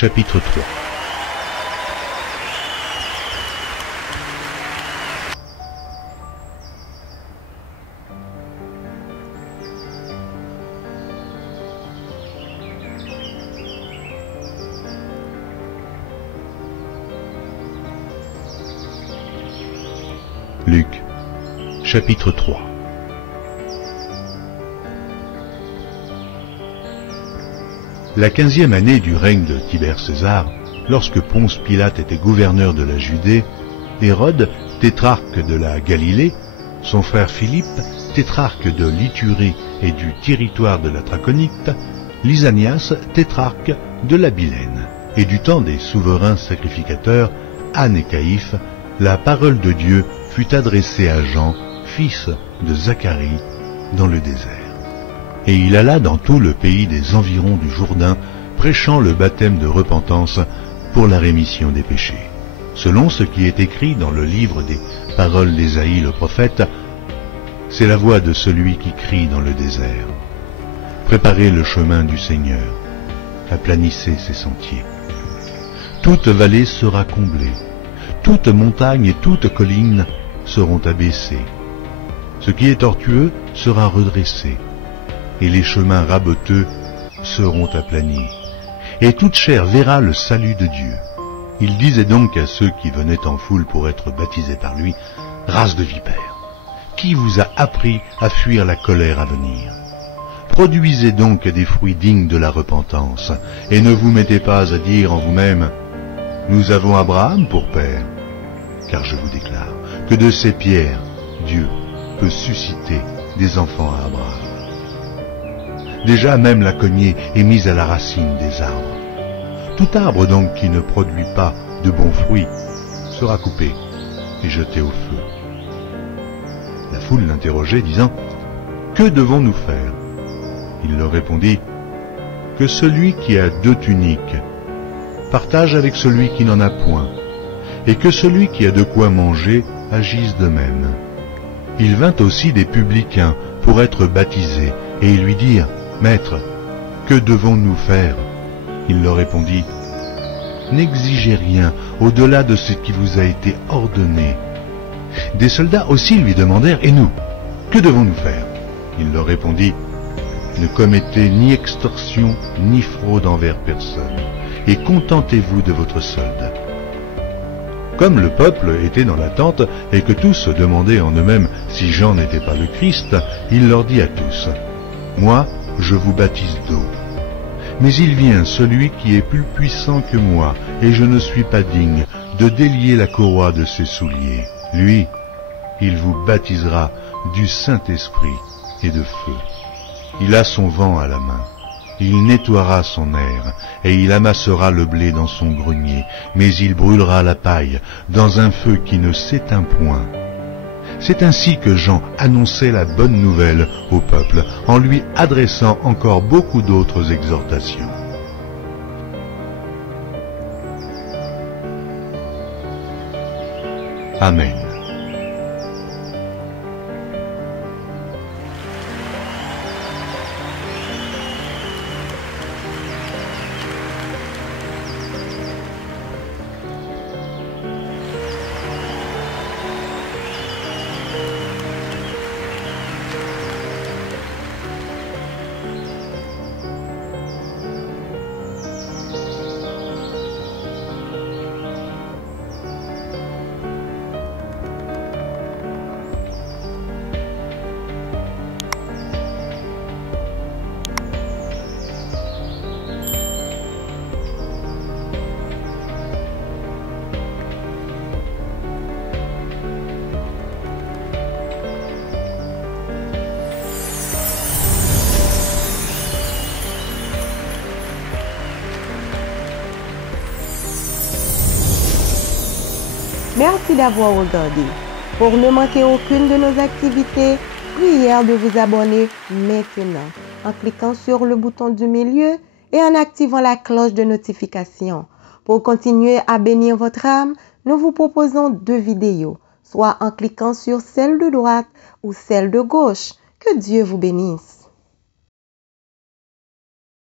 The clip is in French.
chapitre 3. Luc, chapitre 3. La 15e année du règne de Tibère César, lorsque Ponce Pilate était gouverneur de la Judée, Hérode, tétrarque de la Galilée, son frère Philippe, tétrarque de l'Iturie et du territoire de la Traconite, Lysanias, tétrarque de l'Abilène, et du temps des souverains sacrificateurs, Anne et Caïphe, la parole de Dieu fut adressée à Jean, fils de Zacharie, dans le désert. Et il alla dans tout le pays des environs du Jourdain, prêchant le baptême de repentance pour la rémission des péchés. Selon ce qui est écrit dans le livre des paroles d'Ésaïe le prophète, c'est la voix de celui qui crie dans le désert. Préparez le chemin du Seigneur, aplanissez ses sentiers. Toute vallée sera comblée, toute montagne et toute colline seront abaissées. Ce qui est tortueux sera redressé, et les chemins raboteux seront aplanis. Et toute chair verra le salut de Dieu. Il disait donc à ceux qui venaient en foule pour être baptisés par lui, « Race de vipères, qui vous a appris à fuir la colère à venir? Produisez donc des fruits dignes de la repentance, et ne vous mettez pas à dire en vous-même, « Nous avons Abraham pour père. » Car je vous déclare que de ces pierres, Dieu peut susciter des enfants à Abraham. Déjà même la cognée est mise à la racine des arbres. Tout arbre donc qui ne produit pas de bons fruits sera coupé et jeté au feu. La foule l'interrogeait, disant, « Que devons-nous faire ?» Il leur répondit, « Que celui qui a 2 tuniques partage avec celui qui n'en a point, et que celui qui a de quoi manger agisse de même. » Il vint aussi des publicains pour être baptisés, et ils lui dirent, « Maître, que devons-nous faire ?» Il leur répondit, « N'exigez rien au-delà de ce qui vous a été ordonné. » Des soldats aussi lui demandèrent, « Et nous, que devons-nous faire ?» Il leur répondit, « Ne commettez ni extorsion ni fraude envers personne, et contentez-vous de votre solde. » Comme le peuple était dans l'attente et que tous se demandaient en eux-mêmes si Jean n'était pas le Christ, il leur dit à tous, « Moi, je vous baptise d'eau. Mais il vient celui qui est plus puissant que moi, et je ne suis pas digne de délier la courroie de ses souliers. Lui, il vous baptisera du Saint-Esprit et de feu. Il a son vent à la main. Il nettoiera son aire, et il amassera le blé dans son grenier, mais il brûlera la paille dans un feu qui ne s'éteint point. » C'est ainsi que Jean annonçait la bonne nouvelle au peuple, en lui adressant encore beaucoup d'autres exhortations. Amen. Merci d'avoir regardé. Pour ne manquer aucune de nos activités, prière de vous abonner maintenant en cliquant sur le bouton du milieu et en activant la cloche de notification. Pour continuer à bénir votre âme, nous vous proposons 2 vidéos, soit en cliquant sur celle de droite ou celle de gauche. Que Dieu vous bénisse.